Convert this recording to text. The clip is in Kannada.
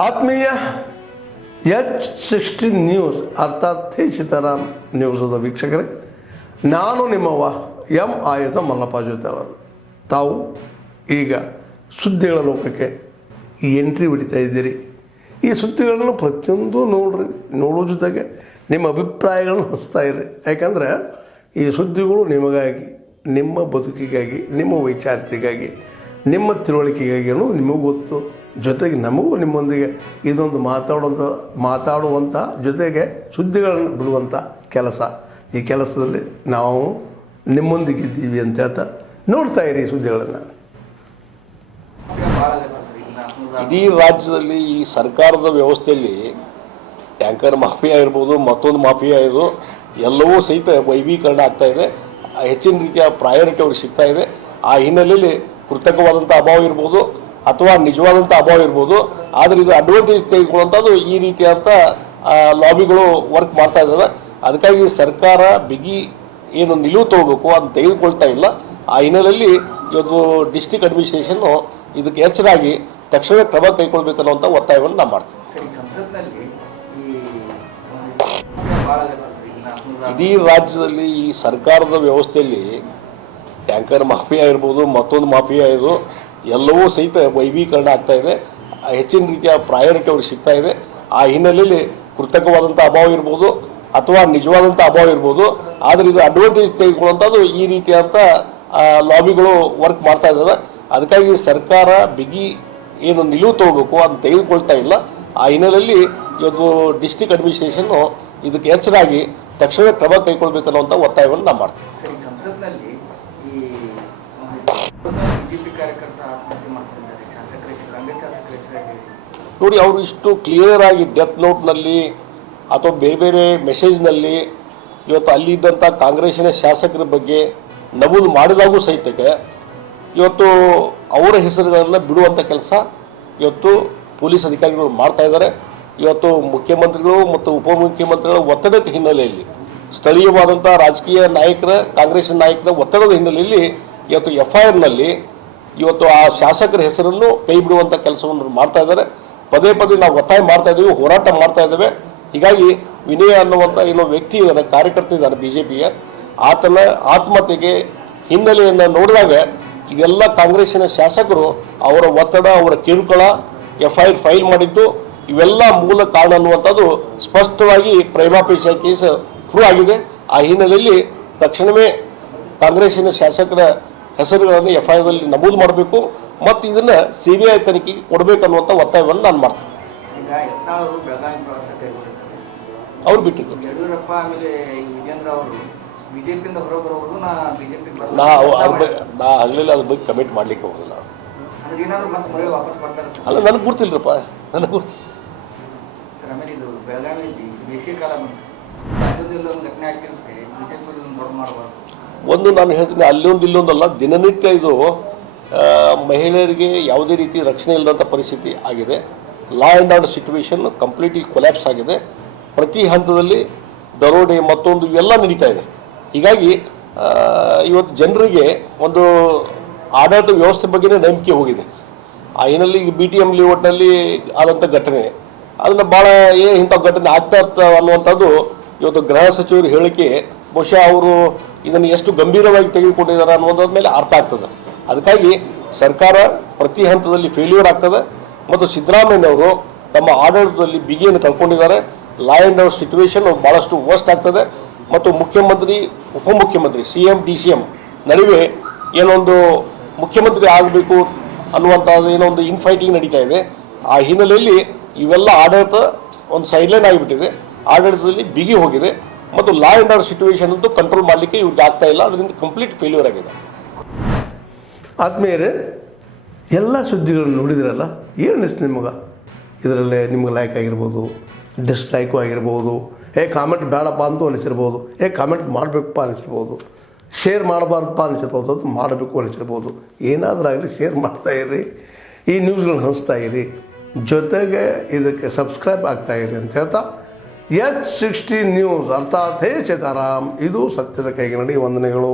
ಆತ್ಮೀಯ H16 ನ್ಯೂಸ್ ಅರ್ಥಾತ್ ಸೀತಾರಾಮ್ ನ್ಯೂಸದ ವೀಕ್ಷಕರೇ, ನಾನು ನಿಮ್ಮವ ಎಂ ಆಯುಧ ಮಲ್ಲಪ್ಪ ಜೊತೆ ಅವರು. ತಾವು ಈಗ ಸುದ್ದಿಗಳ ಲೋಕಕ್ಕೆ ಎಂಟ್ರಿ ಹೊಡಿತಾ ಇದ್ದೀರಿ. ಈ ಸುದ್ದಿಗಳನ್ನು ಪ್ರತಿಯೊಂದು ನೋಡೋ ಜೊತೆಗೆ ನಿಮ್ಮ ಅಭಿಪ್ರಾಯಗಳನ್ನು ಹಂಚ್ತಾ ಇರಿ. ಯಾಕಂದರೆ ಈ ಸುದ್ದಿಗಳು ನಿಮಗಾಗಿ, ನಿಮ್ಮ ಬದುಕಿಗಾಗಿ, ನಿಮ್ಮ ವೈಚಾರಿಕೆಗಾಗಿ, ನಿಮ್ಮ ತಿಳುವಳಿಕೆಗಾಗಿಯೂ ನಿಮಗೂ ಗೊತ್ತು. ಜೊತೆಗೆ ನಮಗೂ ನಿಮ್ಮೊಂದಿಗೆ ಇದೊಂದು ಮಾತಾಡುವಂಥ ಜೊತೆಗೆ ಸುದ್ದಿಗಳನ್ನು ಬಿಡುವಂಥ ಕೆಲಸ. ಈ ಕೆಲಸದಲ್ಲಿ ನಾವು ನಿಮ್ಮೊಂದಿಗಿದ್ದೀವಿ ಅಂತ ಹೇಳ್ತಾ ನೋಡ್ತಾ ಇರಿ ಸುದ್ದಿಗಳನ್ನು. ಇಡೀ ರಾಜ್ಯದಲ್ಲಿ ಈ ಸರ್ಕಾರದ ವ್ಯವಸ್ಥೆಯಲ್ಲಿ ಟ್ಯಾಂಕರ್ ಮಾಫಿಯಾ ಇರ್ಬೋದು, ಮತ್ತೊಂದು ಮಾಫಿಯಾ ಇದು ಎಲ್ಲವೂ ಸಹಿತ ವೈಭೀಕರಣ ಆಗ್ತಾ ಇದೆ. ಹೆಚ್ಚಿನ ರೀತಿಯ ಪ್ರಯಾರಿಟಿ ಅವ್ರಿಗೆ ಸಿಗ್ತಾ ಇದೆ. ಆ ಹಿನ್ನೆಲೆಯಲ್ಲಿ ಕೃತಕವಾದಂಥ ಅಭಾವ ಇರ್ಬೋದು ಅಥವಾ ನಿಜವಾದಂಥ ಅಭಾವ ಇರ್ಬೋದು. ಆದರೆ ಇದು ಅಡ್ವಾಂಟೇಜ್ ತೆಗೆದುಕೊಳ್ಳುವಂಥದ್ದು ಈ ರೀತಿಯಾದಂಥ ಲಾಬಿಗಳು ವರ್ಕ್ ಮಾಡ್ತಾ ಇದ್ದಾವೆ. ಅದಕ್ಕಾಗಿ ಸರ್ಕಾರ ಬಿಗಿ ಏನು ನಿಲುವು ತಗೋಬೇಕು ಅದನ್ನು ತೆಗೆದುಕೊಳ್ತಾ ಇಲ್ಲ. ಆ ಹಿನ್ನೆಲೆಯಲ್ಲಿ ಇವತ್ತು ಡಿಸ್ಟ್ರಿಕ್ಟ್ ಅಡ್ಮಿನಿಸ್ಟ್ರೇಷನ್ನು ಇದಕ್ಕೆ ಎಚ್ಚರಾಗಿ ತಕ್ಷಣ ಕ್ರಮ ಕೈಗೊಳ್ಬೇಕನ್ನುವಂಥ ಒತ್ತಾಯವನ್ನು ನಾವು ಮಾಡ್ತೀವಿ. ಇಡೀ ರಾಜ್ಯದಲ್ಲಿ ಈ ಸರ್ಕಾರದ ವ್ಯವಸ್ಥೆಯಲ್ಲಿ ಟ್ಯಾಂಕರ್ ಮಾಫಿಯಾ ಇರ್ಬೋದು, ಮತ್ತೊಂದು ಮಾಫಿಯಾ ಇದು ಎಲ್ಲವೂ ಸಹಿತ ವೈಭೀಕರಣ ಆಗ್ತಾ ಇದೆ. ಹೆಚ್ಚಿನ ರೀತಿಯ ಪ್ರಯಾರಿಟಿ ಅವ್ರಿಗೆ ಸಿಗ್ತಾ ಇದೆ. ಆ ಹಿನ್ನೆಲೆಯಲ್ಲಿ ಕೃತಕವಾದಂಥ ಅಭಾವ ಇರ್ಬೋದು ಅಥವಾ ನಿಜವಾದಂಥ ಅಭಾವ ಇರ್ಬೋದು. ಆದರೆ ಇದು ಅಡ್ವಾಂಟೇಜ್ ತೆಗೆದುಕೊಳ್ಳುವಂಥದ್ದು ಈ ರೀತಿಯಾದಂಥ ಲಾಬಿಗಳು ವರ್ಕ್ ಮಾಡ್ತಾ ಇದ್ದಾವೆ. ಅದಕ್ಕಾಗಿ ಸರ್ಕಾರ ಬಿಗಿ ಏನು ನಿಲುವು ತಗೋಬೇಕು ಅದನ್ನು ತೆಗೆದುಕೊಳ್ತಾ ಇಲ್ಲ. ಆ ಹಿನ್ನೆಲೆಯಲ್ಲಿ ಇವತ್ತು ಡಿಸ್ಟ್ರಿಕ್ಟ್ ಅಡ್ಮಿನಿಸ್ಟ್ರೇಷನ್ನು ಇದಕ್ಕೆ ಎಚ್ಚರಾಗಿ ತಕ್ಷಣ ಕ್ರಮ ಕೈಗೊಳ್ಬೇಕನ್ನುವಂಥ ಒತ್ತಾಯವನ್ನು ನಾವು ಮಾಡ್ತೀವಿ. ನೋಡಿ, ಅವರು ಇಷ್ಟು ಕ್ಲಿಯರ್ ಆಗಿ ಡೆತ್ ನೋಟ್ನಲ್ಲಿ ಅಥವಾ ಬೇರೆ ಬೇರೆ ಮೆಸೇಜ್ನಲ್ಲಿ ಇವತ್ತು ಅಲ್ಲಿದ್ದಂಥ ಕಾಂಗ್ರೆಸ್ಸಿನ ಶಾಸಕರ ಬಗ್ಗೆ ನಮೂದು ಮಾಡಿದಾಗೂ ಸಹಿತಕ್ಕೆ ಇವತ್ತು ಅವರ ಹೆಸರುಗಳನ್ನು ಬಿಡುವಂಥ ಕೆಲಸ ಇವತ್ತು ಪೊಲೀಸ್ ಅಧಿಕಾರಿಗಳು ಮಾಡ್ತಾ ಇದ್ದಾರೆ. ಇವತ್ತು ಮುಖ್ಯಮಂತ್ರಿಗಳು ಮತ್ತು ಉಪಮುಖ್ಯಮಂತ್ರಿಗಳ ಒತ್ತಡದ ಹಿನ್ನೆಲೆಯಲ್ಲಿ, ಸ್ಥಳೀಯವಾದಂಥ ರಾಜಕೀಯ ನಾಯಕರ, ಕಾಂಗ್ರೆಸ್ಸಿನ ನಾಯಕರ ಒತ್ತಡದ ಹಿನ್ನೆಲೆಯಲ್ಲಿ ಇವತ್ತು FIRನಲ್ಲಿ ಇವತ್ತು ಆ ಶಾಸಕರ ಹೆಸರನ್ನು ಕೈ ಬಿಡುವಂಥ ಕೆಲಸವನ್ನು ಮಾಡ್ತಾ ಇದ್ದಾರೆ. ಪದೇ ಪದೇ ನಾವು ಒತ್ತಾಯ ಮಾಡ್ತಾ ಇದ್ದೀವಿ, ಹೋರಾಟ ಮಾಡ್ತಾ ಇದ್ದೇವೆ. ಹೀಗಾಗಿ ವಿನಯ ಅನ್ನುವಂಥ ಏನೋ ವ್ಯಕ್ತಿ ಇದ್ದಾನೆ, ಕಾರ್ಯಕರ್ತ ಇದ್ದಾನೆ BJPಯ, ಆತನ ಆತ್ಮಹತ್ಯೆಗೆ ಹಿನ್ನೆಲೆಯನ್ನು ನೋಡಿದಾಗ ಇದೆಲ್ಲ ಕಾಂಗ್ರೆಸ್ಸಿನ ಶಾಸಕರು ಅವರ ಒತ್ತಡ, ಅವರ ಕಿರುಕುಳ, FIR ಫೈಲ್ ಮಾಡಿದ್ದು ಇವೆಲ್ಲ ಮೂಲ ಕಾರಣ ಅನ್ನುವಂಥದ್ದು ಸ್ಪಷ್ಟವಾಗಿ ಪ್ರೈಮಾಪೇಶಿ ಕೇಸ್ ಪ್ರೂವ್ ಆಗಿದೆ. ಆ ಹಿನ್ನೆಲೆಯಲ್ಲಿ ತಕ್ಷಣವೇ ಕಾಂಗ್ರೆಸ್ಸಿನ ಶಾಸಕರ ಹೆಸರುಗಳನ್ನು FIRದಲ್ಲಿ ನಮೂದು ಮಾಡಬೇಕು ಮತ್ತು ಇದನ್ನು CBI ತನಿಖೆಗೆ ಕೊಡಬೇಕನ್ನುವಂಥ ಒತ್ತಾಯವನ್ನು ನಾನು ಮಾಡ್ತೀನಿ. ಅವ್ರು ಬಿಟ್ಟಿದ್ದು ನಾ ಆಗಲಿಲ್ಲ, ಅದ್ರ ಬಗ್ಗೆ ಕಮೆಂಟ್ ಮಾಡ್ಲಿಕ್ಕೆ ಹೋಗಲ್ಲ. ಅಲ್ಲ, ನನಗೆ ಗೊತ್ತಿಲ್ಲರಪ್ಪ, ನನಗೆ ಗೊತ್ತಿಲ್ಲ. ಒಂದು ನಾನು ಹೇಳ್ತೀನಿ, ಅಲ್ಲೊಂದು ಇಲ್ಲೊಂದಲ್ಲ, ದಿನನಿತ್ಯ ಇದು ಮಹಿಳೆಯರಿಗೆ ಯಾವುದೇ ರೀತಿ ರಕ್ಷಣೆ ಇಲ್ಲದಂಥ ಪರಿಸ್ಥಿತಿ ಆಗಿದೆ. Law and order situation completely collapse ಆಗಿದೆ. ಪ್ರತಿ ಹಂತದಲ್ಲಿ ದರೋಡೆ ಮತ್ತೊಂದು ಇವೆಲ್ಲ ನಡೀತಾ ಇದೆ. ಹೀಗಾಗಿ ಇವತ್ತು ಜನರಿಗೆ ಒಂದು ಆಡಳಿತ ವ್ಯವಸ್ಥೆ ಬಗ್ಗೆನೇ ನಂಬಿಕೆ ಹೋಗಿದೆ. ಆ ಏನಲ್ಲಿ ಈಗ BTM ಲೇಔಟ್ನಲ್ಲಿ ಆದಂಥ ಘಟನೆ, ಅದನ್ನು ಭಾಳ ಇಂಥ ಘಟನೆ ಆಗ್ತಾ ಇರ್ತಾವೆ ಅನ್ನುವಂಥದ್ದು ಇವತ್ತು ಗೃಹ ಸಚಿವರು ಹೇಳಿಕೆ ಬಹುಶಃ ಅವರು ಇದನ್ನು ಎಷ್ಟು ಗಂಭೀರವಾಗಿ ತೆಗೆದುಕೊಂಡಿದ್ದಾರೆ ಅನ್ನೋದ್ರ ಮೇಲೆ ಅರ್ಥ ಆಗ್ತದೆ. ಅದಕ್ಕಾಗಿ ಸರ್ಕಾರ ಪ್ರತಿ ಹಂತದಲ್ಲಿ ಫೇಲ್ಯೂರ್ ಆಗ್ತದೆ ಮತ್ತು ಸಿದ್ದರಾಮಯ್ಯನವರು ತಮ್ಮ ಆಡಳಿತದಲ್ಲಿ ಬಿಗಿಯನ್ನು ಕಳ್ಕೊಂಡಿದ್ದಾರೆ. ಲಾ ಆ್ಯಂಡ್ ಆರ್ಡರ್ ಸಿಚುವೇಶನ್ ಭಾಳಷ್ಟು ವರ್ಸ್ಟ್ ಆಗ್ತದೆ ಮತ್ತು ಮುಖ್ಯಮಂತ್ರಿ, ಉಪಮುಖ್ಯಮಂತ್ರಿ, CM DCM ನಡುವೆ ಏನೊಂದು ಮುಖ್ಯಮಂತ್ರಿ ಆಗಬೇಕು ಅನ್ನುವಂಥದ್ದು ಏನೋ ಒಂದು ಇನ್ಫೈಟಿಂಗ್ ನಡೀತಾ ಇದೆ. ಆ ಹಿನ್ನೆಲೆಯಲ್ಲಿ ಇವೆಲ್ಲ ಆಡಳಿತ ಒಂದು ಸೈಡ್ಲೈನ್ ಆಗಿಬಿಟ್ಟಿದೆ, ಆಡಳಿತದಲ್ಲಿ ಬಿಗಿ ಹೋಗಿದೆ ಮತ್ತು ಲಾ ಆ್ಯಂಡ್ ಆರ್ಡರ್ ಸಿಚುವೇಶನ್ ಅಂತೂ ಕಂಟ್ರೋಲ್ ಮಾಡಲಿಕ್ಕೆ ಇವ್ರಿಗೆ ಆಗ್ತಾ ಇಲ್ಲ. ಅದರಿಂದ ಕಂಪ್ಲೀಟ್ ಫೇಲ್ಯೂರ್ ಆಗಿದೆ. ಆದ್ಮೇಲೆ ಎಲ್ಲ ಸುದ್ದಿಗಳನ್ನು ನೋಡಿದ್ರಲ್ಲ, ಏನು ಅನಿಸ್ತು ನಿಮಗೆ? ಇದರಲ್ಲೇ ನಿಮ್ಗೆ ಲೈಕ್ ಆಗಿರ್ಬೋದು, ಡಿಸ್ಲೈಕು ಆಗಿರ್ಬೋದು, ಕಾಮೆಂಟ್ ಬೇಡಪ್ಪ ಅಂತೂ ಅನಿಸಿರ್ಬೋದು, ಕಾಮೆಂಟ್ ಮಾಡಬೇಕಪ್ಪ ಅನಿಸಿರ್ಬೋದು, ಶೇರ್ ಮಾಡಬಾರ್ದಪ್ಪ ಅನಿಸಿರ್ಬೋದು, ಅದು ಮಾಡಬೇಕು ಅನಿಸಿರ್ಬೋದು. ಏನಾದರೂ ಆಗಲಿ ಶೇರ್ ಮಾಡ್ತಾಯಿರಿ, ಈ ನ್ಯೂಸ್ಗಳನ್ನ ಹಂಚ್ತಾ ಇರಿ, ಜೊತೆಗೆ ಇದಕ್ಕೆ ಸಬ್ಸ್ಕ್ರೈಬ್ ಆಗ್ತಾಯಿರಿ ಅಂತ ಹೇಳ್ತಾ H16 ನ್ಯೂಸ್ ಅರ್ಥಾತ್ ಸೀತಾರಾಮ್, ಇದು ಸತ್ಯದ ಕೈಗೆ ನಡಿ. ವಂದನೆಗಳು.